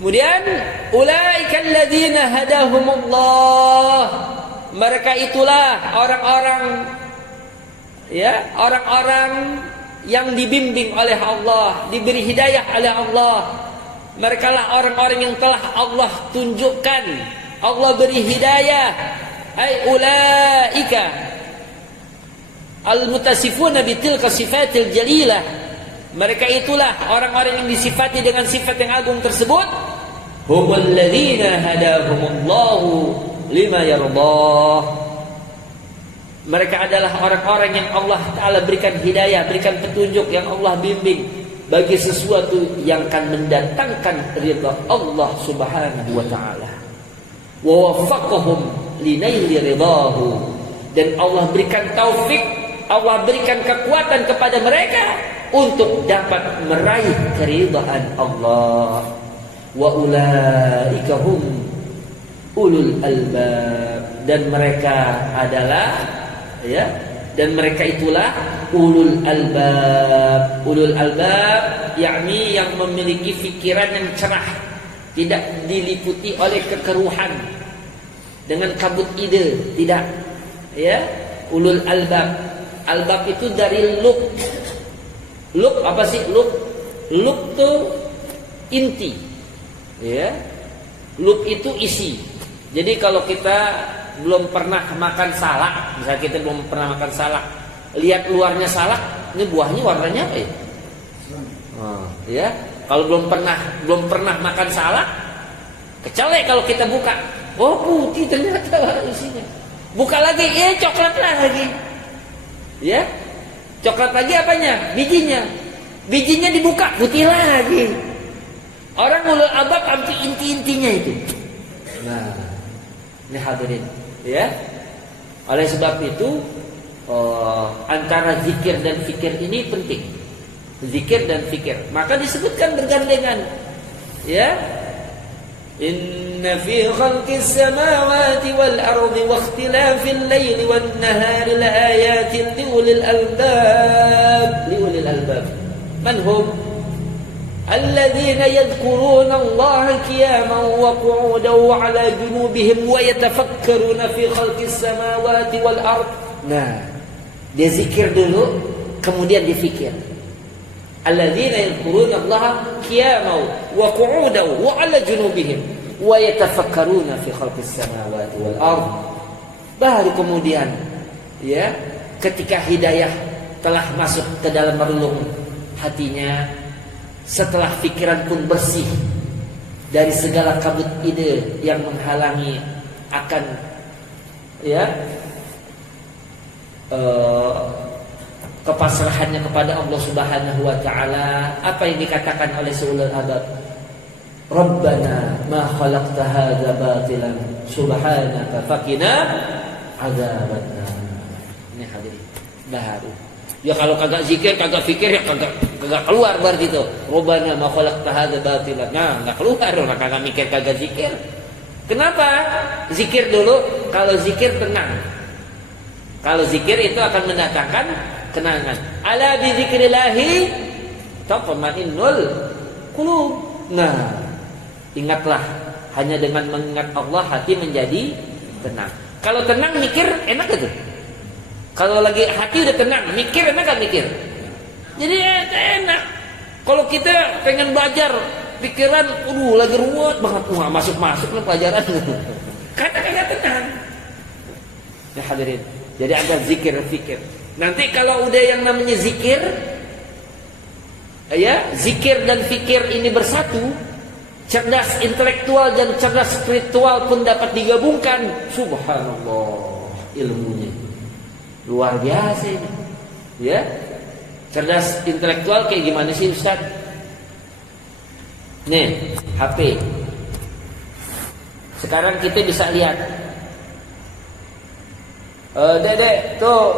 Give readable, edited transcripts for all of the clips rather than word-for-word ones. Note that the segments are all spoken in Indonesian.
Kemudian ulaikal ladzina hadahumullah, mereka itulah orang-orang orang-orang yang dibimbing oleh Allah, diberi hidayah oleh Allah. Mereka lah orang-orang yang telah Allah tunjukkan, Allah beri hidayah. Ai ulaika al-mutasifuna bitilka sifatil jalilah, mereka itulah orang-orang yang disifati dengan sifat yang agung tersebut. Humul ladzina hadahumullahu lima yardah, mereka adalah orang-orang yang Allah Ta'ala berikan hidayah, berikan petunjuk, yang Allah bimbing bagi sesuatu yang akan mendatangkan ridha Allah Subhanahu wa Ta'ala. Wa waffaqahum linaili ridahu, dan Allah berikan taufik, Allah berikan kekuatan kepada mereka untuk dapat meraih keridhaan Allah. Wa ulaika hum ulul albab, dan mereka adalah dan mereka itulah ulul albab. Ulul albab yakni yang memiliki fikiran yang cerah, tidak diliputi oleh kekeruhan dengan kabut ide, tidak. Ulul albab. Albab itu dari lub. Lub apa sih? Lub itu inti. Lub itu isi. Jadi kalau kita belum pernah makan salak, misalnya kita belum pernah makan salak, lihat luarnya salak, ini buahnya warnanya apa ya? Kalau belum pernah makan salak, kecelek kalau kita buka, oh putih ternyata isinya. Buka lagi, coklat lagi. Coklat lagi apanya? Bijinya dibuka, putih lagi. Orang ulul albab arti inti-intinya itu. Nah, ini hadirin, Oleh sebab itu antara zikir dan fikir ini penting. Zikir dan fikir, maka disebutkan bergandengan. Inna fi khalqis samawati wal ardi wa ikhtilafil laili wan nahari laayatin liulil albab. Man hum? الذين يذكرون الله قياما وقعودا وعلى جنوبهم ويتفكرون في خلق السماوات والأرض. Nah, dia zikir dulu, kemudian dia fikir. الذين يذكرون الله قياما وقعودا وعلى جنوبهم ويتفكرون في خلق السماوات والأرض. Baru kemudian, ketika hidayah telah masuk ke dalam relung hatinya, setelah pikiran pun bersih dari segala kabut ide yang menghalangi akan kepasrahannya kepada Allah Subhanahu wa Ta'ala. Apa yang dikatakan oleh ulul albab? Rabbana ma khalaqta hadza batilan subhanaka faqina adzabannar. Ini hadirin baru. Ya kalau kagak zikir, kagak fikir, ya kagak keluar berarti itu. Rabbana ma khalaqta hadza batilan. Nah, enggak keluar orang kagak mikir, kagak zikir. Kenapa? Zikir dulu. Kalau zikir tenang. Kalau zikir itu akan mendatangkan kenangan. Ala bi dzikrillahi tatma'innul qulub. Nah, ingatlah, hanya dengan mengingat Allah hati menjadi tenang. Kalau tenang mikir enak gitu. Kalau lagi hati udah tenang, mikir enak gak mikir? Jadi enak. Kalau kita pengen belajar, pikiran lagi ruwet banget, masuk-masuk nih pelajaran. Kata-kata tenang. Ya hadirin. Jadi ada zikir fikir. Nanti kalau udah yang namanya zikir, zikir dan fikir ini bersatu, cerdas intelektual dan cerdas spiritual pun dapat digabungkan. Subhanallah, ilmunya luar biasa ini. Cerdas intelektual kayak gimana sih Ustaz? Nih, HP. Sekarang kita bisa lihat. Dedek, tuh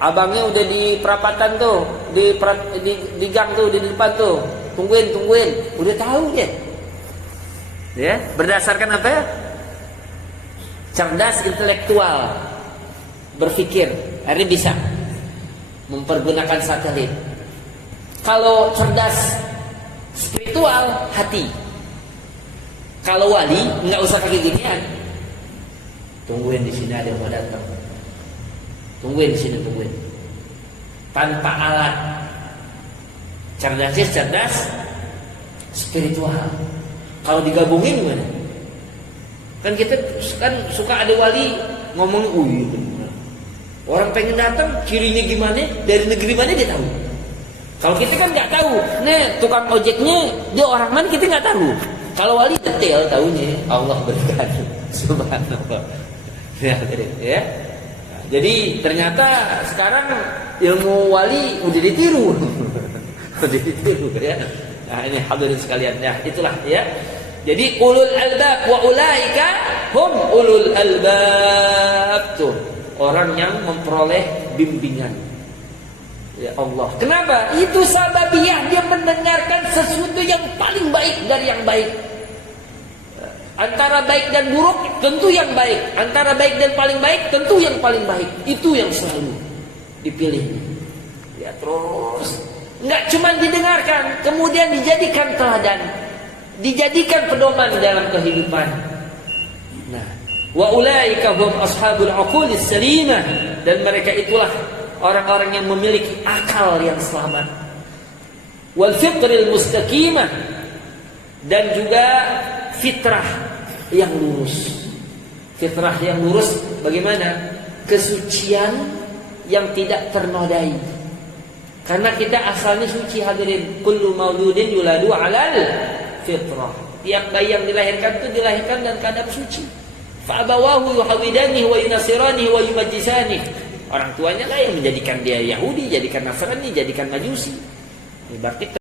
abangnya udah di perapatan tuh, di gang tuh, di depan tuh. Tungguin. Udah tahu dia. Berdasarkan apa ya? Cerdas intelektual, berpikir, akhirnya bisa mempergunakan satelit. Kalau cerdas spiritual, hati. Kalau wali nggak usah pakai ginian. Tungguin di sini ada yang mau datang. Tungguin di sini, tungguin. Tanpa alat. Cerdas spiritual. Kalau digabungin gimana? Kan kita kan suka ada wali ngomong, iya benar. Orang pengen datang, cirinya gimana? Dari negeri mana dia tahu? Kalau kita kan nggak tahu. Nih tukang ojeknya dia orang mana kita nggak tahu. Kalau wali detail tahunya, Allah berkati. Subhanallah. Ya. Nah, jadi ternyata sekarang ilmu wali udah ditiru. Udah ditiru ya. Nah ini hadirin sekalian ya, itulah ya. Jadi ulul albab wa ulaika hum ulul albab, tuh orang yang memperoleh bimbingan. Ya Allah. Kenapa? Itu sababiyah dia mendengarkan sesuatu yang paling baik dari yang baik. Antara baik dan buruk tentu yang baik. Antara baik dan paling baik tentu yang paling baik. Itu yang selalu dipilih. Ya terus enggak cuma didengarkan, kemudian dijadikan teladan, dijadikan pedoman dalam kehidupan. Nah, wa ulaika hum ashabul uqulis salimah, dan mereka itulah orang-orang yang memiliki akal yang selamat. Wal fitril mustaqimah, dan juga fitrah yang lurus. Fitrah yang lurus bagaimana? Kesucian yang tidak ternodai. Karena kita asalnya suci hadirin. Kullu mauludin yuladu alal fitrah. Tiap bayi yang dilahirkan itu dilahirkan dalam keadaan suci. Fa abawahu yuhawidanihi wa yunasiranihi wa yumajjisanihi. Orang tuanya lah yang menjadikan dia Yahudi, jadikan Nasrani, jadikan Majusi. Berarti